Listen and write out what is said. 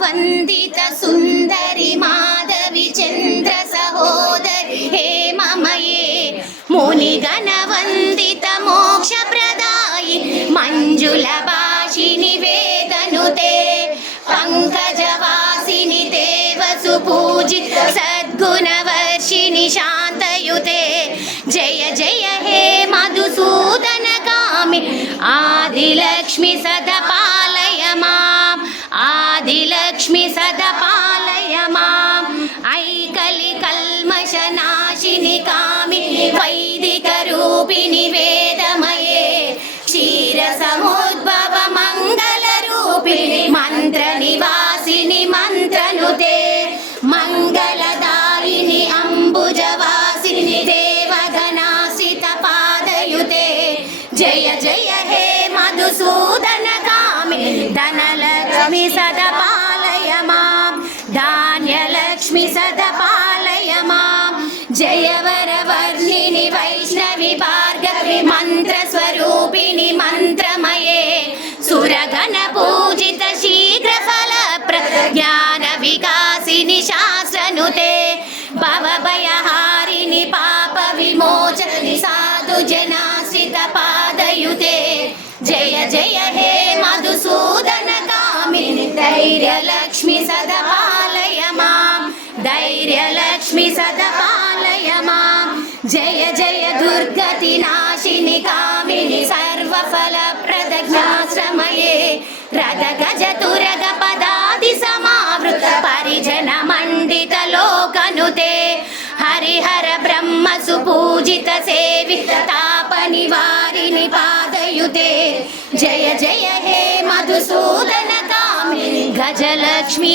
వందిత సుందరి మాధవి చంద్ర సహోదరి హే మమయే మునిగణ వందిత మోక్ష ప్రదాయి మంజుల భాషిని వేదనుతే పంకజవాసిని దేవసు పూజిత సద్గుణవర్షిణి శాంతయుతే జయ జయ హే మధుసూదన కామి ఆదిలక్ష్మి సదపాలయ మాం ఆదిలక్ష్మి సదపాలయ మాం ఐకలి కల్మష నాశిని కామి వైదిక రూపిణి వేదమయే క్షీర సముద్భవ మంగళ రూపిణి మంత్ర నివాసిని మంత్రనుతే మంగళదాయిని అంబుజవాసిని దేవగణాసిత పాదయుతే జయ జయ హే మధుసూదన కామి ధనలక్ష్మి సదపాలయ మాం ధాన్యలక్ష్మి సదపాలయ మాం జయవరవర్ణిని వైష్ణవి భార్గవి మంత్రస్వరూపిణి మంత్రమయే సురగణ పూజిత శీఘ్ర ఫల జ్ఞాన వికాసిని శాస్త్రనుతే భవభయహారిణి పాప విమోచని సాధు జనాశ్రిత పాదయుతే జయ జయ హే మధుసూదన కామిని ధైర్యలక్ష్మి సదపాలయ మాం ధైర్యలక్ష్మి సదపాలయ మాం జయ జయ దుర్గతి నాశిని కామిని సర్వఫల ప్రదజ్ఞాశ్రమయే రథ గజ తురగ పదాది సమావృత పరిజన మండిత లోకనుతే హరిహర బ్రహ్మ సుపూజిత సేవిత తాప నివారిణి పాదయుతే జయ జయ హే మధుసూదన కామిని గజలక్ష్మి